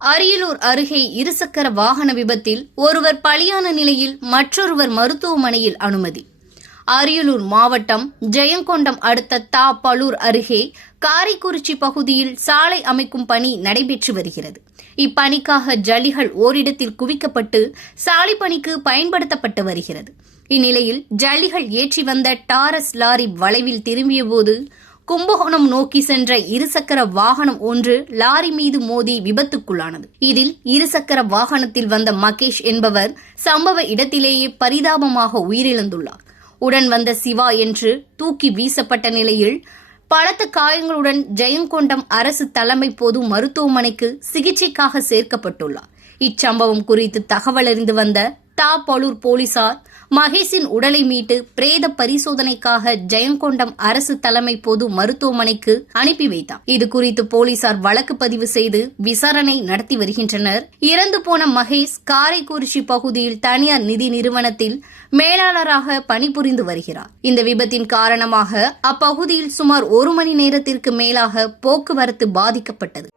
அரியலூர் அருகே இருசக்கர வாகன விபத்தில் ஒருவர் பலியான நிலையில் மற்றொருவர் மருத்துவமனையில் அனுமதி. அரியலூர் மாவட்டம் ஜெயங்கொண்டம் அடுத்த தாப்பலூர் அருகே காரைக்குறிச்சி பகுதியில் சாலை அமைக்கும் பணி நடைபெற்று வருகிறது. இப்பணிக்காக ஜல்லிகள் ஓரிடத்தில் குவிக்கப்பட்டு சாலை பணிக்கு பயன்படுத்தப்பட்டு வருகிறது. இந்நிலையில் ஜல்லிகள் ஏற்றி வந்த டாரஸ் லாரி வளைவில் திரும்பியபோது கும்பகோணம் நோக்கி சென்ற இருசக்கர வாகனம் ஒன்று லாரி மீது மோதி விபத்துக்குள்ளானது. இதில் இருசக்கர வாகனத்தில் வந்த மகேஷ் என்பவர் சம்பவ இடத்திலேயே பரிதாபமாக உயிரிழந்துள்ளார். உடன் வந்த சிவா என்று தூக்கி வீசப்பட்ட நிலையில் பலத்த காயங்களுடன் ஜெயங்கொண்டம் அரசு தலைமை பொது மருத்துவமனைக்கு சிகிச்சைக்காக சேர்க்கப்பட்டுள்ளார். இச்சம்பவம் குறித்து தகவல் அறிந்து வந்த தாப்பலூர் போலீசார் மகேஷின் உடலை மீட்டு பிரேத பரிசோதனைக்காக ஜெயங்கொண்டம் அரசு தலைமை பொது மருத்துவமனைக்கு அனுப்பி வைத்தார். இதுகுறித்து போலீசார் வழக்கு பதிவு செய்து விசாரணை நடத்தி வருகின்றனர். இறந்து போன மகேஷ் காரைக்குறிச்சி பகுதியில் தனியார் நிதி நிறுவனத்தில் மேலாளராக பணிபுரிந்து வருகிறார். இந்த விபத்தின் காரணமாக அப்பகுதியில் சுமார் 1 மணி நேரத்திற்கு மேலாக போக்குவரத்து பாதிக்கப்பட்டது.